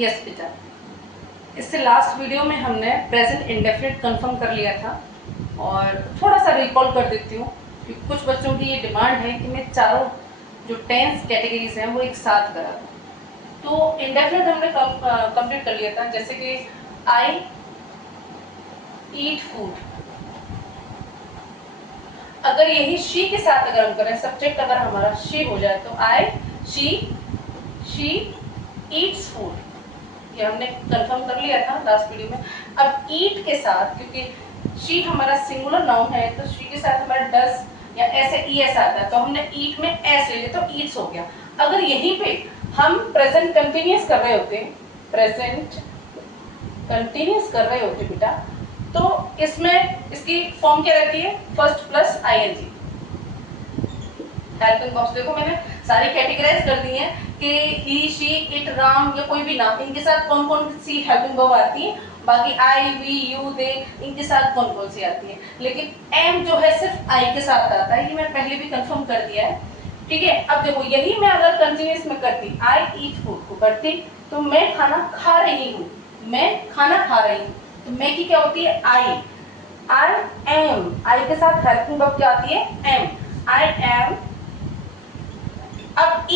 Yes बेटा, इससे last video में हमने प्रेजेंट इंडेफिनिट कंफर्म कर लिया था और थोड़ा सा रिकॉल कर देती हूँ क्योंकि कुछ बच्चों की ये डिमांड है कि मैं चारों जो टेंस कैटेगरीज हैं वो एक साथ करा दूँ। तो इंडेफिनिट हमने कंप्लीट कर लिया था, जैसे कि आई ईट फूड। अगर यही शी के साथ अगर हम करें, सब्जेक्ट अगर हमारा शी हो जाए तो आई शी ईट्स फूड, ये हमने कंफर्म कर लिया था लास्ट वीडियो में। अब ईट के साथ, क्योंकि शी हमारा सिंगुलर नाउन है तो शी के साथ हमारा डस या ऐसे ईएस आता है, तो हमने ईट में एस ले लिया तो ईट्स हो गया। अगर यहीं पे हम प्रेजेंट कंटिन्यूअस कर रहे होते, प्रेजेंट कंटिन्यूअस कर रहे होते बेटा, तो इसमें इसकी फॉर्म क्या रहती है, first plus ING. Helping verbs देखो मैंने सारी कैटेगराइज कर दी हैं कि ही शी इट राम या कोई भी नाम, इनके साथ कौन कौन सी हेल्पिंग वर्ब आती है। बाकी आई वी यू दे, इनके साथ कौन कौन सी आती है। लेकिन एम जो है सिर्फ आई के साथ आता है, ये मैं पहले भी कंफर्म कर दिया है, ठीक है। अब देखो यही मैं अगर कंटिन्यूअस में करती, आई ईट फूड को करती, तो मैं खाना खा रही हूँ, मैं खाना खा रही हूँ, तो मैं की क्या होती है, आई एम, आई के साथ हेल्पिंग वर्ब क्या आती है, एम, आई एम। अब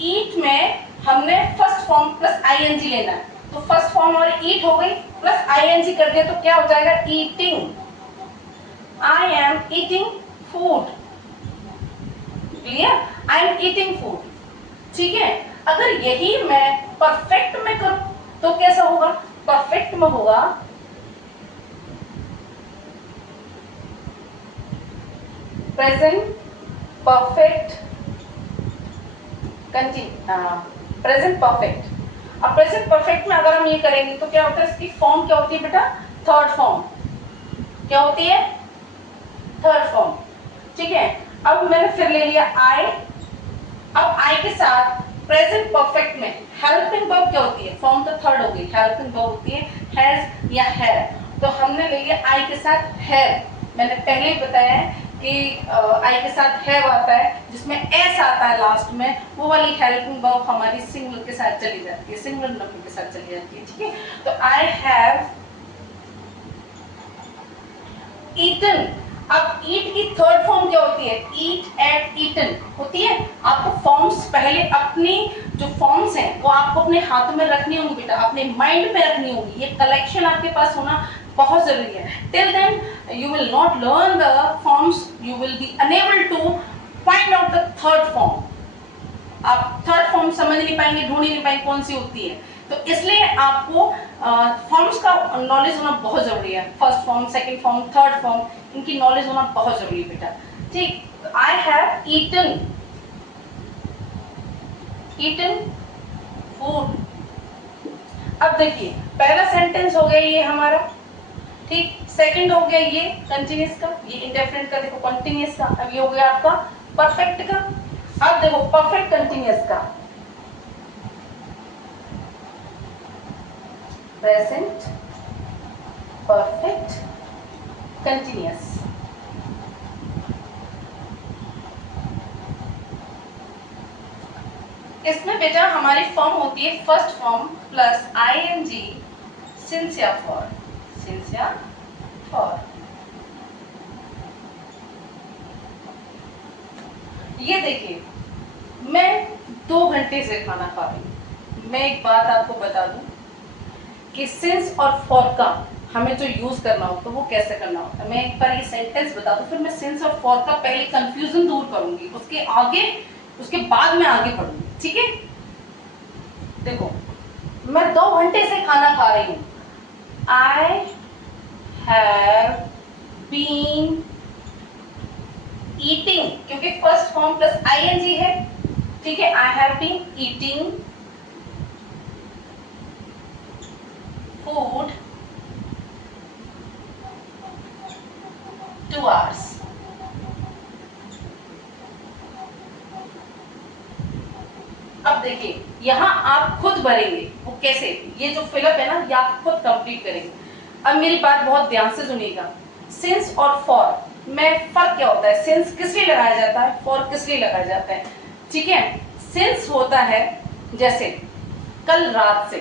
ईट में हमने फर्स्ट फॉर्म प्लस आईएनजी लेना है, तो फर्स्ट फॉर्म हमारी ईट हो गई, प्लस आईएनजी कर दिया तो क्या हो जाएगा, eating. I am eating food, clear, I am eating food, ठीक है। अगर यही मैं परफेक्ट में करूं तो कैसा होगा, परफेक्ट में होगा प्रेजेंट परफेक्ट प्रेजेंट परफेक्ट। अब प्रेजेंट परफेक्ट में अगर हम ये करेंगे तो क्या होता है, इसकी फॉर्म क्या होती है बेटा, थर्ड फॉर्म, क्या होती है, थर्ड फॉर्म, ठीक है। अब मैंने फिर ले लिया आई, अब आई के साथ प्रेजेंट परफेक्ट में हेल्पिंग वर्ब क्या होती है, फॉर्म तो थर्ड हो गई, हेल्पिंग वर्ब होती है हैज या हैव, तो हमने ले लिया आई के साथ हैव। मैंने पहले ही बताया है कि आई के साथ हैव आता है, जिसमें एस आता है लास्ट में, वो वाली हेल्पिंग वर्ब हमारी सिंगुलर के साथ चली जाती है, सिंगुलर नंबर के साथ चली जाती है, ठीक है। तो आई हैव ईटन। अब ईट की थर्ड फॉर्म क्या होती है, ईट एट ईटन होती है। आपको फॉर्म्स पहले अपनी जो फॉर्म्स हैं वो आपको अपने हाथ में रखनी होंगी बेटा, अपने माइंड में रखनी होंगी, ये कलेक्शन आपके पास होना बहुत जरूरी है। Till then you will not learn the forms, you will be unable to find out the third form. आप थर्ड फॉर्म समझ नहीं पाएंगे, ढूंढ ही नहीं पाएंगे कौन सी होती है, तो इसलिए आपको फॉर्म्स का नॉलेज होना बहुत जरूरी है। First form, second form, third form, इनकी नॉलेज होना बहुत जरूरी है बेटा, ठीक। I have eaten food. अब देखिए पहला सेंटेंस हो गया ये हमारा, ठीक। सेकंड हो गया ये कंटिन्यूअस का, ये इंडेफिनिट का देखो कंटिन्यूअस का। अब ये हो गया आपका परफेक्ट का। अब देखो परफेक्ट कंटिन्यूअस का, प्रेजेंट परफेक्ट कंटिन्यूअस। इसमें बेटा हमारी फॉर्म होती है first form plus ING, since या फॉर, सिंस या फॉर। ये देखिए मैं 2 घंटे से खाना खा रही हूँ। मैं एक बात आपको बता दूं कि सिंस और फॉर का हमें जो यूज करना होता है वो कैसे करना होता है। मैं एक बार ये सेंटेंस बता दूं, फिर मैं सिंस और फॉर का पहले कंफ्यूजन दूर करूंगी, उसके आगे, उसके बाद में आगे बढ़ूंगी, ठीक है। देखो मैं 2 घंटे से खाना खा रही हूँ, आई हैव बीन ईटिंग, क्योंकि फर्स्ट फॉर्म प्लस आईएनजी है, ठीक है। I have been eating food 2 hours। अब देखिए यहां आप खुद भरेंगे, वो कैसे, ये जो फिलअप है ना ये आप खुद कंप्लीट करेंगे। अब मेरी बात बहुत ध्यान से सुनिएगा, सिंस और फॉर में फर्क क्या होता है, सिंस किस लिए लगाया जाता है, फॉर किस लिए लगाया जाता है, ठीक है। सिंस होता है जैसे कल रात से,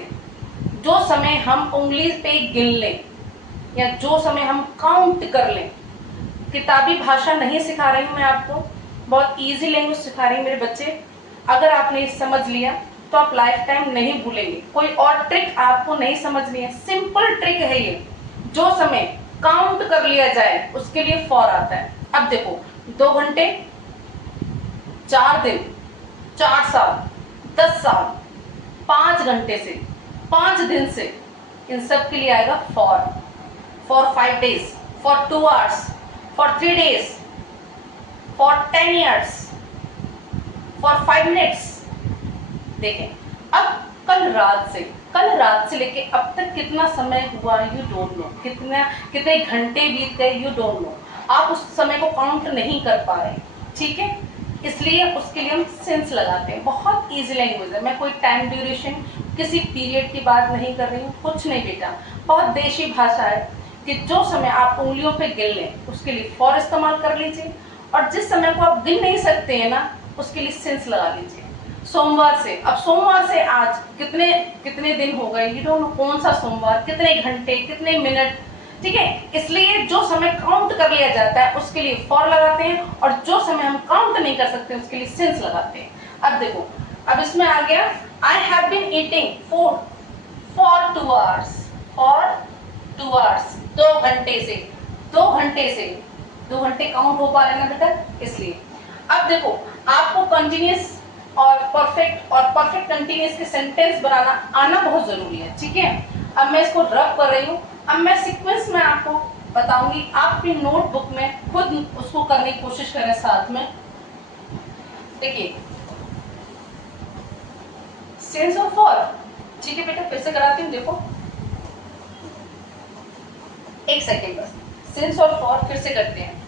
जो समय हम उंगली पे गिन लें या जो समय हम काउंट कर लें, किताबी भाषा नहीं सिखा रही हूँ मैं आपको, बहुत इजी लैंग्वेज सिखा रही हूँ मेरे बच्चे। अगर आपने समझ लिया तो आप लाइफ टाइम नहीं भूलेंगे। कोई और ट्रिक आपको नहीं समझनी है, सिंपल ट्रिक है ये। जो समय काउंट कर लिया जाए उसके लिए फॉर आता है। अब देखो 2 घंटे, 4 दिन, 4 साल, 10 साल, 5 घंटे से, 5 दिन से, इन सब के लिए आएगा for 5 days, for 2 hours, for 3 days, for 10 years, for 5 minutes। देखें, अब कल रात से लेके अब तक कितना समय हुआ यू डोंट नो, कितने घंटे बीत गए यू डोंट नो। आप उस समय को काउंट नहीं कर पा रहे, ठीक है, इसलिए उसके लिए हम सिंस लगाते हैं। बहुत इजी लैंग्वेज है, मैं कोई टाइम ड्यूरेशन किसी पीरियड की बात नहीं कर रही हूँ, कुछ नहीं बेटा, बहुत देशी भाषा है कि जो समय आप उंगलियों पे गिन लें उसके लिए फॉर इस्तेमाल कर लीजिए, और जिस समय को आप गिन नहीं सकते हैं ना उसके लिए सिंस लगा लीजिए। सोमवार से, अब सोमवार से आज कितने दिन हो गए यू डोंट नो, कौन सा सोमवार, कितने घंटे, कितने मिनट, ठीक है। इसलिए जो समय काउंट कर लिया जाता है उसके लिए फॉर लगाते हैं, और जो समय हम काउंट नहीं कर सकते उसके लिए सिंस लगाते हैं। अब देखो, अब इसमें आ गया I have been eating food for 2 hours, for 2 hours, 2 घंटे से, 2 घंटे काउंट हो पा रहे ना बेटा, इसलिए। अब देखो, आपको कंटिन्यूस और परफेक्ट कंटिन्यूस के सेंटेंस बनाना आना बहुत जरूरी है, ठीक है। अब मैं इसको रब कर रही हूँ, अब मैं सीक्वेंस में आपको बताऊंगी, आप अपनी नोटबुक में खुद उसको करने की कोशिश करें साथ में। देखिए, सेंस ऑफ फॉर, ठीक है बेटा, फिर से कराती हूँ, देखो 1 सेकेंड बस, सेंस ऑफ फॉर फिर से करते हैं।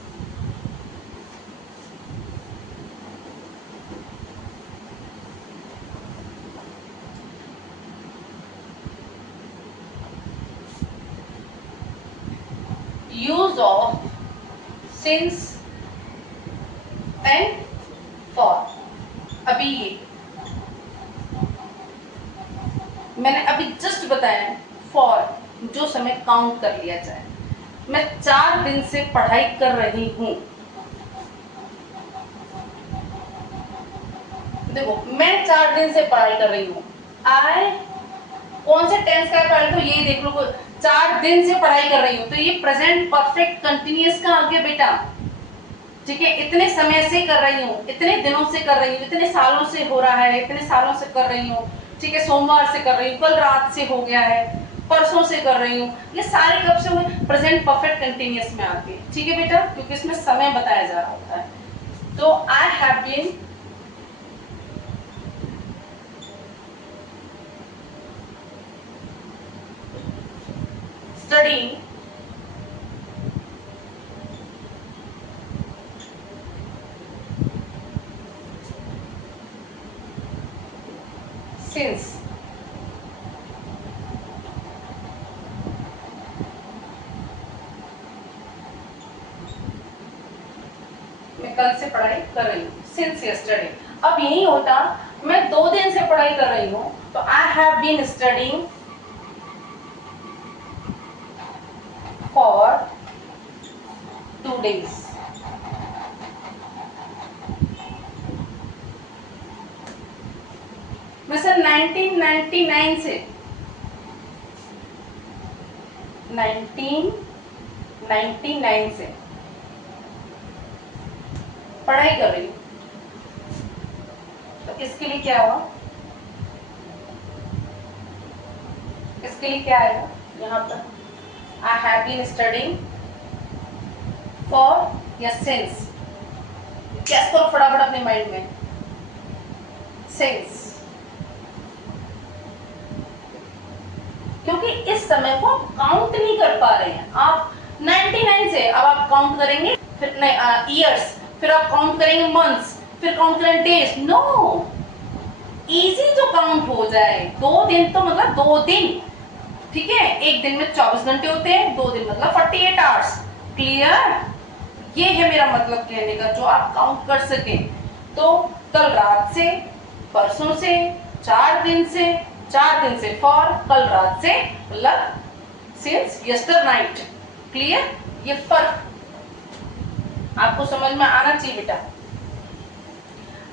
Use of since and for. अभी ये मैंने अभी जस्ट बताया, फॉर जो समय काउंट कर लिया जाए। मैं 4 दिन से पढ़ाई कर रही हूं, देखो मैं 4 दिन से पढ़ाई कर रही हूं, आई कौन से टेंस का पढ़ लो ये देख लो, 4 दिन से पढ़ाई कर रही हूँ, तो ये प्रेजेंट परफेक्ट कंटिन्यूअस का आ गया बेटा, ठीक है। इतने समय से कर रही हूँ, इतने दिनों से कर रही हूँ, इतने सालों से हो रहा है, इतने सालों से कर रही हूँ, ठीक है। सोमवार से कर रही हूँ, कल रात से हो गया है, परसों से कर रही हूँ, ये सारे कब से हुए, प्रेजेंट परफेक्ट कंटिन्यूअस में आते हैं, ठीक है बेटा, क्योंकि इसमें समय बताया जा रहा होता है। तो I have been studying since मैं कल से पढ़ाई कर रही हूँ, since yesterday। अब यही होता, मैं 2 दिन से पढ़ाई कर रही हूँ, तो I have been studying for 2 days। मैं सर 1999 से 1999 से पढ़ाई कर रही हूँ, तो इसके लिए क्या हुआ, इसके लिए क्या आएगा यहाँ पर, I have been studying for या since, कैसे करो फटाफट अपने माइंड में, since, क्योंकि इस समय को काउंट नहीं कर पा रहे हैं आप 99 से। अब आप काउंट करेंगे, फिर नहीं ईयर्स, फिर आप काउंट करेंगे मंथ्स, फिर काउंट करेंगे डेज, नो, इजी जो काउंट हो जाए। 2 दिन तो मतलब 2 दिन, ठीक है, एक दिन में 24 घंटे होते हैं, 2 दिन मतलब 48 आवर्स, क्लियर। ये है मेरा मतलब कहने का, जो आप काउंट कर सके। तो कल रात से, परसों से, 4 दिन से, 4 दिन से, फॉर कल रात से, मतलब सिंस यस्टर नाइट। क्लियर? ये फर्क आपको समझ में आना चाहिए बेटा।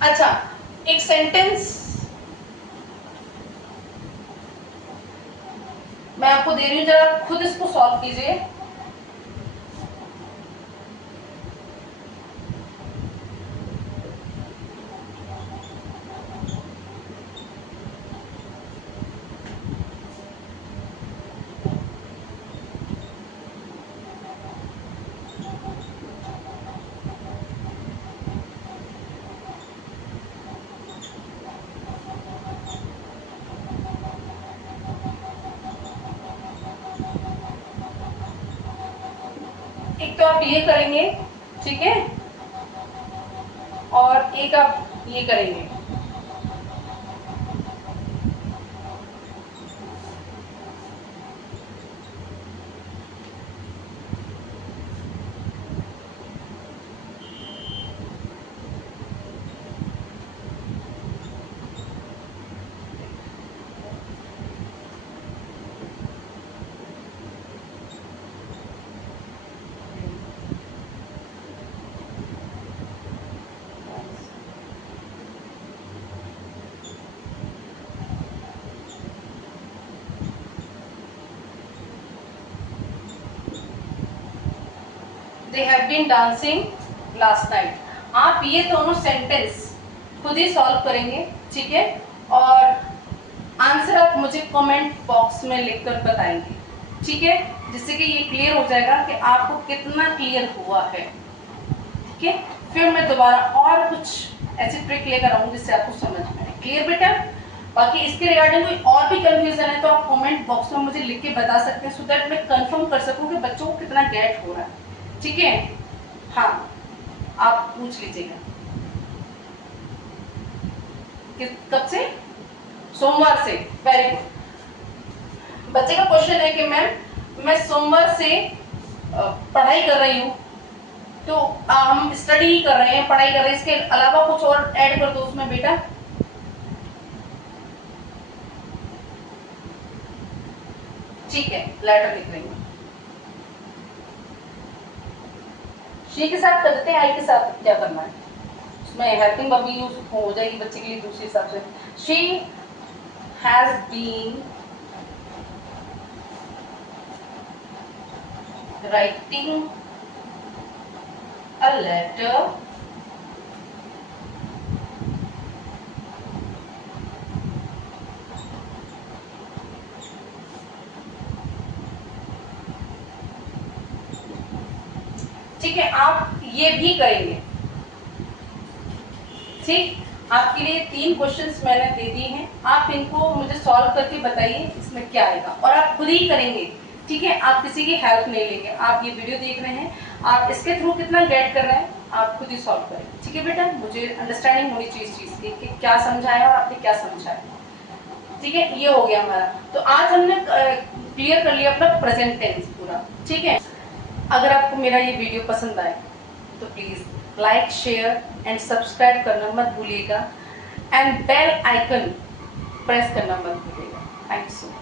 अच्छा, एक सेंटेंस मैं आपको दे रही हूं, जरा खुद इसको सॉल्व कीजिए। एक तो आप ये करेंगे, ठीक है, और एक आप ये करेंगे। They have been dancing last night। आप ये दोनों सेंटेंस खुद ही सॉल्व करेंगे, ठीक है, और आंसर आप मुझे कमेंट बॉक्स में लिखकर बताएंगे, ठीक है, जिससे कि ये क्लियर हो जाएगा कि आपको कितना क्लियर हुआ है। ठीक है, फिर मैं दोबारा और कुछ ऐसी ट्रिक लेकर आऊंगी जिससे आपको समझ में आए। क्लियर बेटा? बाकी इसके रिगार्डिंग कोई और भी कंफ्यूजन है तो आप कमेंट बॉक्स में मुझे लिख के बता सकते हैं, सो दैट मैं कंफर्म कर सकूं कि बच्चों को कितना गेट हो रहा है। ठीक है, हाँ, आप पूछ लीजिएगा। कब से? सोमवार से। Very good. बच्चे का क्वेश्चन है कि मैम मैं सोमवार से पढ़ाई कर रही हूँ, तो हम स्टडी ही कर रहे हैं, पढ़ाई कर रहे हैं, इसके अलावा कुछ और ऐड कर दो उसमें बेटा। ठीक है, लेटर लिख रही हूँ। शी के साथ कर देते हैं, आई के साथ क्या करना है, उसमें हेल्पिंग वर्ब यूज हो जाएगी बच्चे के लिए दूसरे हिसाब से। She has been writing a letter ठीक है, आप ये भी करेंगे। ठीक, आपके लिए 3 क्वेश्चंस मैंने दे दिए हैं, आप इनको मुझे सॉल्व करके बताइए इसमें क्या आएगा, और आप खुद ही करेंगे। ठीक है, आप किसी की हेल्प नहीं लेंगे। आप ये वीडियो देख रहे हैं, आप इसके थ्रू कितना गेट कर रहे हैं, आप खुद ही सॉल्व करें। ठीक है बेटा, मुझे अंडरस्टैंडिंग होनी चाहिए इस चीज़ की कि क्या समझाया और आपने क्या समझाया। ठीक है, ये हो गया हमारा। तो आज हमने क्लियर कर लिया अपना प्रेजेंट टेंस पूरा। ठीक है, अगर आपको मेरा ये वीडियो पसंद आए तो please like, share and subscribe करना मत भूलिएगा, एंड बेल आइकन प्रेस करना मत भूलिएगा। Thank you so much.